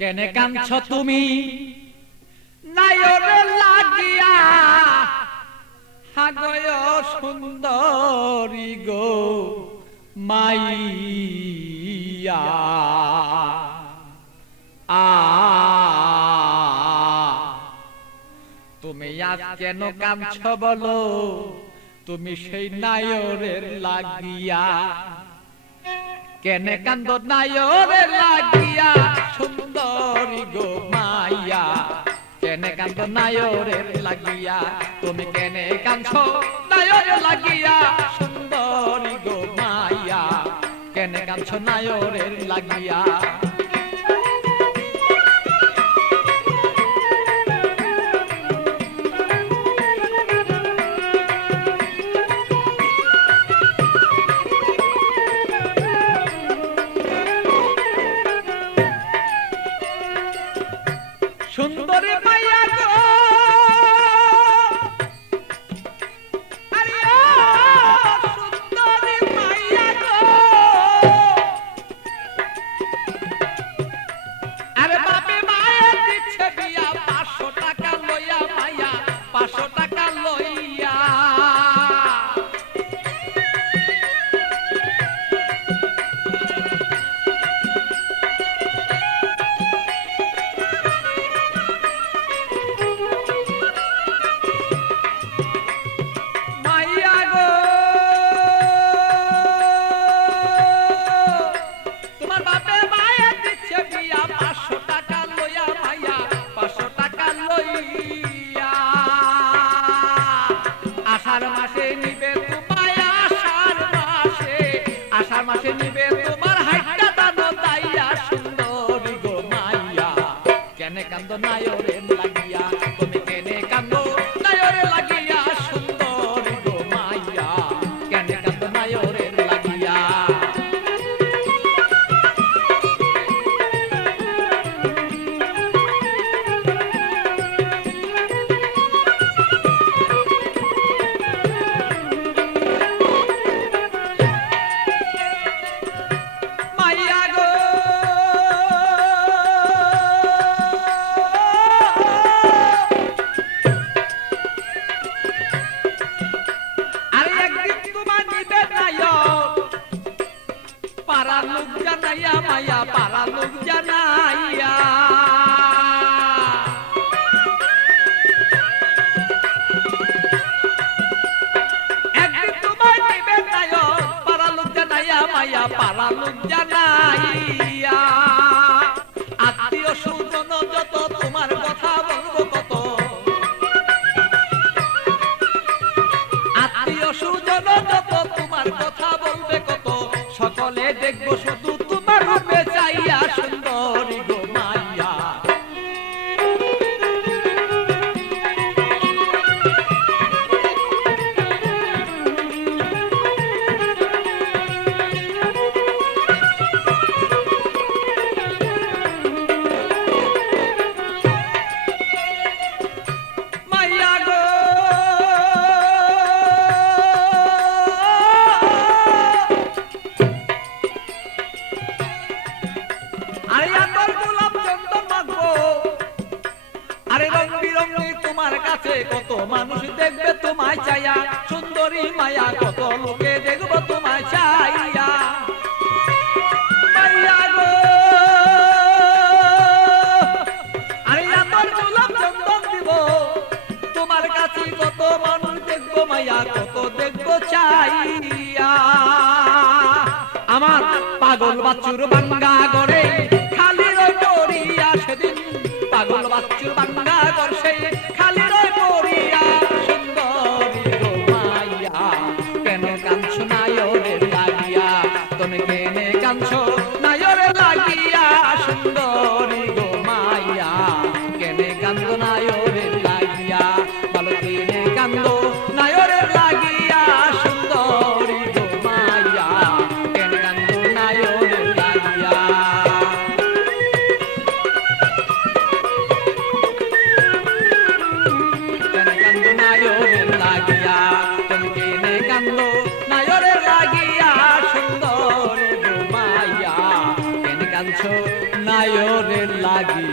কেনে কাঁদছ তুমি নায়রে লাগিয়া হাগয় সুন্দরী গো মাইয়া তুমি আজ কেন কাঁদছ বলো তুমি সেই নায়রের লাগিয়া কেনে কান্দ নায়রে লাগিয়া সুন্দরী গো মাইয়া কেনে কান্দ নায়রে লাগিয়া তুমি কেনে কাঁদছ নায়রে লাগিয়া সুন্দরী গো মাইয়া কেনে কাঁদছ নায়রে লাগিয়া সুন্দরী মাইয়া গো আরে সুন্দরী মাইয়া গো আরে বাপে মায়ে দিচ্ছে বিয়া 500 টাকা লইয়া মাইয়া 500 টাকা লইয়া আষাঢ় মাসে নিবে তোমার হাইটা দানো তাইয়া সুন্দরী গো মাইয়া কেনে কান্দ নায়রে লাগিয়া তুমি কেনে কান্দ নায়রে লাগিয়া সুন্দরী গো মাইয়া কেনে কান্দ নায়রে লাগিয়া পারা লোক জানাইয়া মাইয়া পারা লোক জানাইয়া একদিন তোমায় নিবে নায়ক পারা লোক জানাইয়া মাইয়া পারা লোক জানাইয়া আত্মীয় স্বজন যত তোমার কথা বলবো কত আত্মীয় স্বজন যত তোমার কথা বলবে কত সকলে দেখবো শুধু তোমার রূপে চাইয়া সুন্দরী গো মাইয়া মাইয়া গো তোমার কাছে কত মানুষ দেখবে তোমায় চাইয়া সুন্দরী মায়া কত লোকে দেখবো তোমায় চাইয়া মাইয়া গো আরে আমার গোলাপ চন্দন দিব তোমার কাছে কত মানুষ দেখবো মায়া কত দেখবো চাইয়া আমার পাগল বাচ্চুর বাঙ্গা গড়ে খালি রই পড়িয়া সেদিন পাগল বাচ্চুর বাঙ্গা গড় সেই খালি রই পড়িয়া সুন্দরী গো মাইয়া কেন কাঁদছ নায়রে লাগিয়া তুমি কেনে কাঁদছ নায়রে লাগিয়া সুন্দরী গো মাইয়া কেনে কান্দ নায়রে লাগিয়া বলো কেনে কান্দ নায়রে লাগিয়া সুন্দরী গো মাইয়া কেনে কান্দ নায়রে লাগিয়া ওরে লাগি